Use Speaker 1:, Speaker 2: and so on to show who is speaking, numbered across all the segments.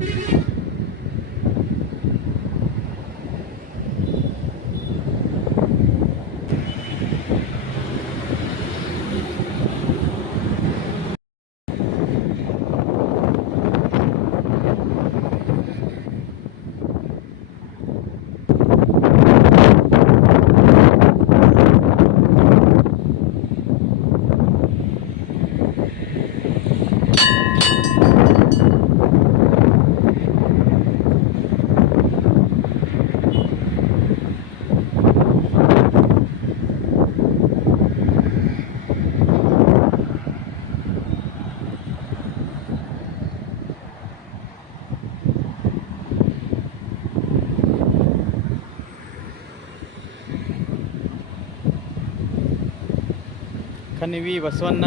Speaker 1: Thank you. కనివి
Speaker 2: Basavanna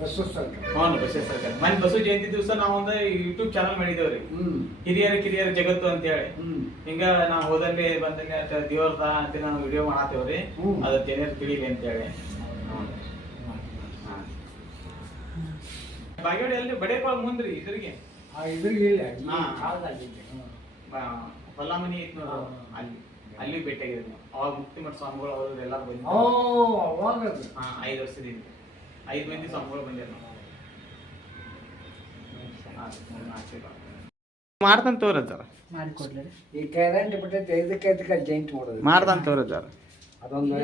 Speaker 2: bus sir
Speaker 1: ಹ್ಞೂ bus circle ಮನೆ ಬಸ್ಸು ಜಯಂತಿ ದಿವಸ ನಾವೊಂದು ಒಂದು ಯೂಟ್ಯೂಬ್ ಚಾನಲ್ ಮಾಡಿದೇವ್ರಿ ಹಿರಿಯರ ಕಿರಿಯರ ಜಗತ್ತು ಅಂತ ಹೇಳಿ ಹಿಂಗ ನಾವ್ ಹೋದಲ್ಲಿ ಬಂದಲ್ಲಿ ದೇವ್ರದ ಅಂತ ನಾವು ವಿಡಿಯೋ ಮಾಡತ್ತೇವ್ರಿ.
Speaker 2: ಹ್ಮ್.
Speaker 1: ಅದ ಜನರು ತಿಳಿಲಿ ಅಂತ ಹೇಳಿ ಬಾಗೇವಾಡಿ ಅಲ್ಲಿ ಬಡೇಪಾಳ ಮುಂದ್ರಿ ಇದ್ರಿಗೆ? ಹೊಲ ಮನಿ ಐತ್ ನೋಡ್ರಿ. ಅಲ್ಲಿ ಅಲ್ಲಿ ಭೇಟಿಯಾಗಿದ್ರು ಅವಾಗ ಮುಕ್ತಿಮಠ ಸ್ವಾಮಿಗಳು ಅವರು
Speaker 2: ಎಲ್ಲಾರು.
Speaker 1: ಹಾ ಐದು ವರ್ಷದಿಂದ. ಐದು ಮಂದಿ ಸ್ವಾಮಿಗಳು ಬಂದಿರ ನಾವು ಮಾಡ್ತಾನ ತೋರ ಸರ್
Speaker 3: ಮಾಡಿಕೊಡ್ಲಿ.
Speaker 2: ಈ ಕರೆಂಟ್ ಬಿಟ್ಟೈತೆ ಇದಕ್ಕೆ ಇದಕ್ಕೆ ಜೈಂಟ್ ಮಾಡೋದು.
Speaker 1: ಮಾಡ್ತಾನ ತೋರ ಸರ್
Speaker 2: ಅದೊಂದು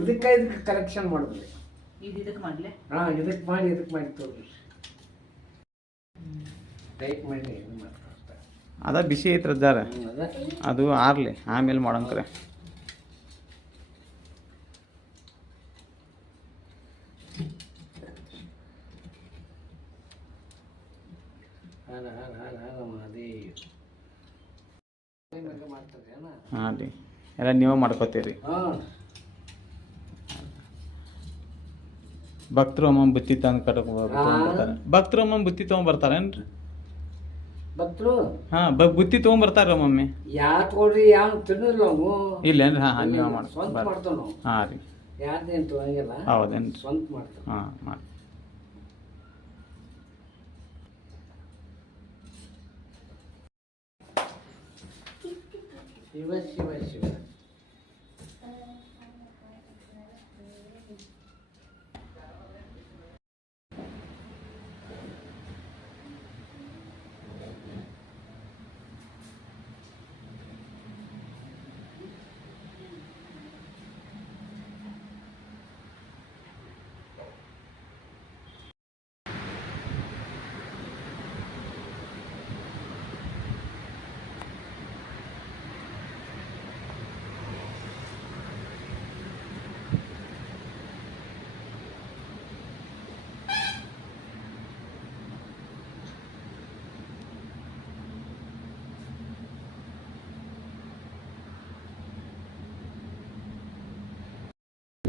Speaker 2: ಇದಕ್ಕೆ ಇದಕ್ಕೆ ಕಲೆಕ್ಷನ್ ಮಾಡಿದ್ರಿ
Speaker 3: ಇದು ಇದಕ್ಕೆ ಮಾಡ್ಲೆ?
Speaker 2: ಹಾ ಇದಕ್ಕೆ ಮಾಡಿ ಇದಕ್ಕೆ ಮಾಡಿ ತೋರಿ ಟೈಪ್ ಮಾಡಿ
Speaker 1: ಅದ ಬಿಸಿ ಐತ್ರ ಜಾರ
Speaker 2: ಅದು.
Speaker 1: ಆರ್ಲಿ ಆಮೇಲೆ ಮಾಡಂಕ್ರೆ
Speaker 2: ಹಾಲ ಹಾಲ ಹಾಲ ಹಾಲ ಮಾದಿ ಮಾಡ್ತಾರೆ ಅಣ್ಣ
Speaker 1: ಹಾಂ ರೀ. ಎಲ್ಲ ನೀವೇ ಮಾಡ್ಕೋತೀರಿ. ಭಕ್ತರು ಅಮ್ಮ ಬುತ್ತಿ ತಂದು ಕಟ್ಕೊಂಡ್ಬರ್ತಾರೆ ಭಕ್ತರು ಅಮ್ಮ ಬುತ್ತಿ ತೊಗೊಂಬರ್ತಾರೇನ್ರಿ
Speaker 2: ಭಕ್ತರು?
Speaker 1: ಹಾಂ ಬುತ್ತಿ ತಗೊಂಡ್ಬರ್ತಾರ ಮಮ್ಮಿ
Speaker 2: ಯಾ ತಗೊಳ್ರಿ ಯಾವ ತಿನ್ನಲ್ಲ ನಾವು
Speaker 1: ಇಲ್ಲೇನ್ರಿ ಹಾಂ ಹಾಂ ನೀವು ಹಾಂ ರೀ.
Speaker 2: ಯಾರ್ದೇನು ತೊಗೊಂಗಿಲ್ಲ
Speaker 1: ಹೌದೇನ್ರಿ?
Speaker 2: ಸ್ವಂತ
Speaker 1: ಹಾಂ ಮಾಡಿ.
Speaker 2: 喜欢喜欢喜欢。